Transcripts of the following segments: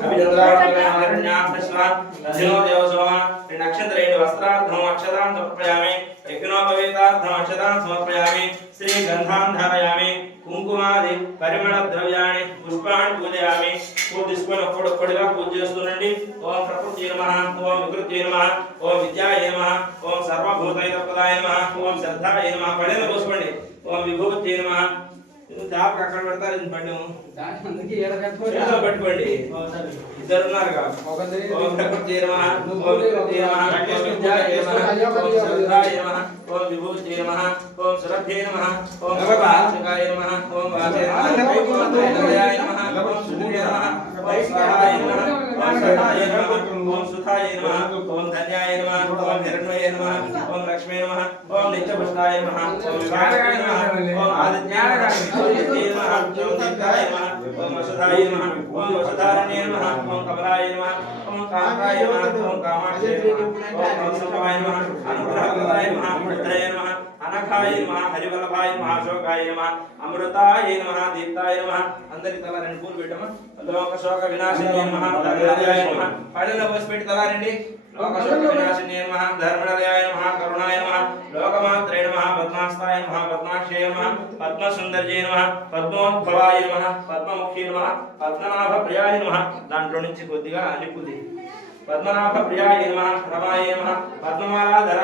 రెండు వస్త్రార్థం అక్షరాన్ సమర్పయామి యజ్ఞోపవేతార్థం అక్షరాన్ సమర్పయామి శ్రీ గంధాన్ ధారయామి కుంకుమాది పరిమళ ద్రవ్యాన్ని పుష్పాన్ని పూజయామి పూజ తీసుకొని ఒక్కడొక్కడిగా పూజ చేస్తుండండి. ఓం ప్రకృతి నమ ఓం వికృతి నమ ఓం విద్యాయ నమ ఓం సర్వభూతైన నమ ఓం శ్రద్ధాయ నమ పోసుకోండి. ఓం విభూతి నమ చాపకు అక్కడ పెడతారు ఇది పట్టుకోండి. ఇద్దరు ఓం నమ ఓం సురభ్యే నమ ఓం నమ. ఓం నమ ఓం ధైర్యాయ నమ ఓం సుధీయ నమ ఓం స్వాహాయ నమ ఓం సహాయ నమ ఓం సుధాయ నమ ఓం ధన్యాయ నమ ఓం హిరణ్మయ నమ ఓం లక్ష్మీ నమ ఓం నిత్యపుష్టాయ నమ ఓం వివాహాయ నమ ఓం ఆదిత్యాయ నమ ఓం నిత్యాయ నమ ఓం దీప్తాయ నమ ఓం వసుధాయ నమ ఓం వసుధారణ్య నమ ఓం కమలాయ నమ ఓం నమ ఓం కామాక్షయ నమ ఓం నమ నమ నమ అనఘాయ నమ హరివల్లభాయ నమ అశోకాయ నమ అమృతాయ నమ దీప్తాయ నమ. అందరి తల రెండు పూలు పెట్టమా లోక శోక వినాశిని నమ ధర్మరాజాయ నమ. పళ్ళలో పోసి పెట్టి తల రండి. లోక శోక వినాశిని నమ ధర్మరాజాయ నమ కరుణాయ నమ. లోకమాత్రే నమ పద్మాస్తాయ నమ పద్మాక్షయ నమ పద్మసుందర్యే నమ పద్మోద్భవాయ నమ పద్మముఖి నమ పద్మనాభ ప్రియాయ నమ. దాంట్లో నుంచి కొద్దిగా అలిపుది. పద్మనాభ ప్రియాయ నమ రమాయ నమ పద్మమాలాధరాయ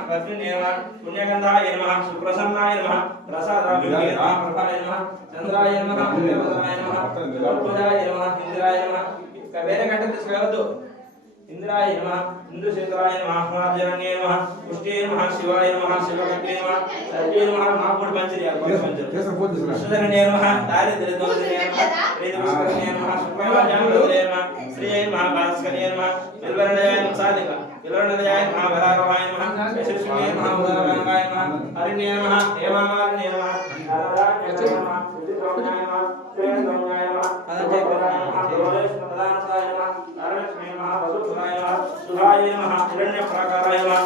నమ పుణ్యగంధాయ నమ సుప్రసన్నాయ నమ ప్రసాదాభిమయ నమ. ప్రభాయ నమ చంద్రాయ నమ దేవతాయ నమ గౌతమాయ నమ ఇంద్రాయ నమ. ఇంకా వేరే గంట తీసుకురావద్దు. ఇంద్రాయ నమ ఇంద్రశేఖరాయ నమ మహాజనన్యే నమ పుష్టే నమ శివాయ నమ శివగంగే నమ సర్వే నమ మహాపుడు పంచరి పంచరు సుధరణ్యే నమ దారిద్ర్య దోషణ్యే నమ ప్రీతిపుష్కరణ్యే నమ శుక్రవాజామృతయే నమ శ్రీయే నమ భాస్కర్యే నమ బిల్వరణయాయ నమ సాధిక. నమ వరారవాయ నమ యశస్వినే నమ ఉదారంగాయ నమ హరిణ్యే నమ హేమామారణ్యే నమ నారాయణ్యే నమ సుధిసౌమ్యాయ నమ శ్రేయసౌమ్యాయ నమ అదంతే ప్రధానసాయ నమ నారాయణ నమ వసుధరాయ నమ సుధాయ నమ హిరణ్యప్రాకారాయ నమ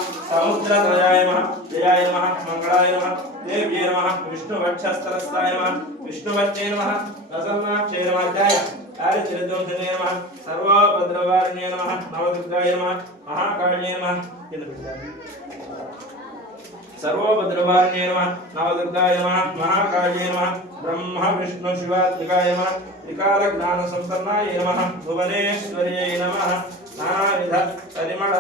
సముద్రద్వయాయ నమ జయాయ నమ మంగళాయ నమ దేవ్యే నమ విష్ణు వక్షస్థలస్థాయ నమ విష్ణు విష్ణువచ్చే నమ ప్రసన్నాక్షే నమ ధ్యాయ కార్యచరిద్వంసనే నమ సర్వభద్రవారిణే నమ నవదుర్గాయ నమ మహాకాళ్యే నమ కింద పెట్టారు. సర్వభద్రవారిణ్యే నమ నవదుర్గాయ నమ మహాకాళ్యే నమ బ్రహ్మ విష్ణు శివాత్మికాయ నమ త్రికాల జ్ఞాన సంపన్నాయ నమ భువనేశ్వర్యై నమ నానావిధ పరిమళ